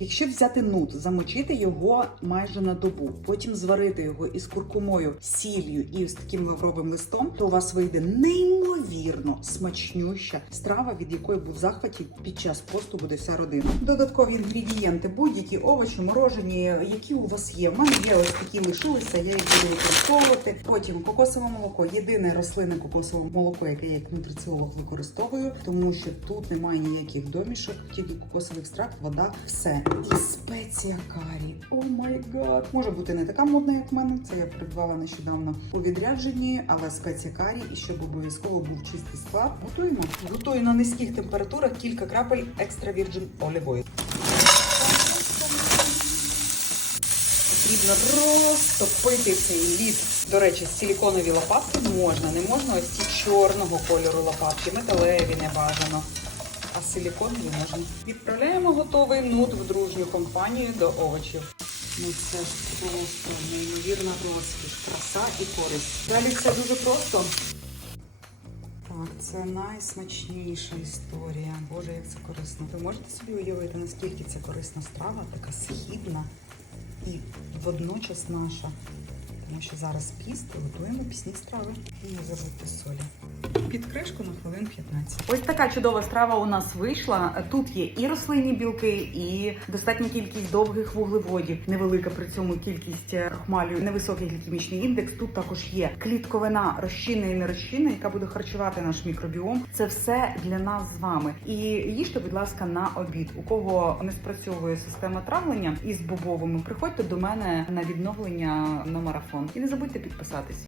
Якщо взяти нут, замочити його майже на добу, потім зварити його із куркумою, сіллю і ось таким лавровим листом, то у вас вийде неймовірно смачнюща страва, від якої буде в захваті під час посту буде вся родина. Додаткові інгредієнти, будь-які овочі, морожені, які у вас є. В мене є ось такі лишилися, я їх буду використовувати. Потім кокосове молоко, єдине рослинне кокосове молоко, яке я як нутриціолог використовую, тому що тут немає ніяких домішок, тільки кокосовий екстракт, вода, все. І спеція карі. О май гад. Може бути не така модна, як в мене. Це я придбала нещодавно у відрядженні, але спеція карі, і щоб обов'язково був чистий склад. Готуємо. Готую на низьких температурах кілька крапель екстра вірджин oil. Потрібно розтопити цей лід. До речі, силіконові лопатки можна, не можна ось ці чорного кольору лопатки, металеві не бажано. А силіконові можна. Відправляємо готовий нут в дружню компанію до овочів. Ну це ж просто неймовірна розкіш, краса і користь. Далі все дуже просто. Так, це найсмачніша історія. Боже, як це корисно. Ви можете собі уявити, наскільки це корисна страва, така східна і водночас наша. Тому що зараз піст готуємо пісні страви. І не забудьте солі. Під кришку на хвилин 15. Ось така чудова страва у нас вийшла. Тут є і рослинні білки, і достатня кількість довгих вуглеводів, невелика при цьому кількість е, крохмалю, невисокий глікемічний індекс. Тут також є клітковина розчинна і нерозчинна, яка буде харчувати наш мікробіом. Це все для нас з вами. І їжте, будь ласка, на обід. У кого не спрацьовує система травлення із бобовими, приходьте до мене на відновлення на марафон. І не забудьте підписатись.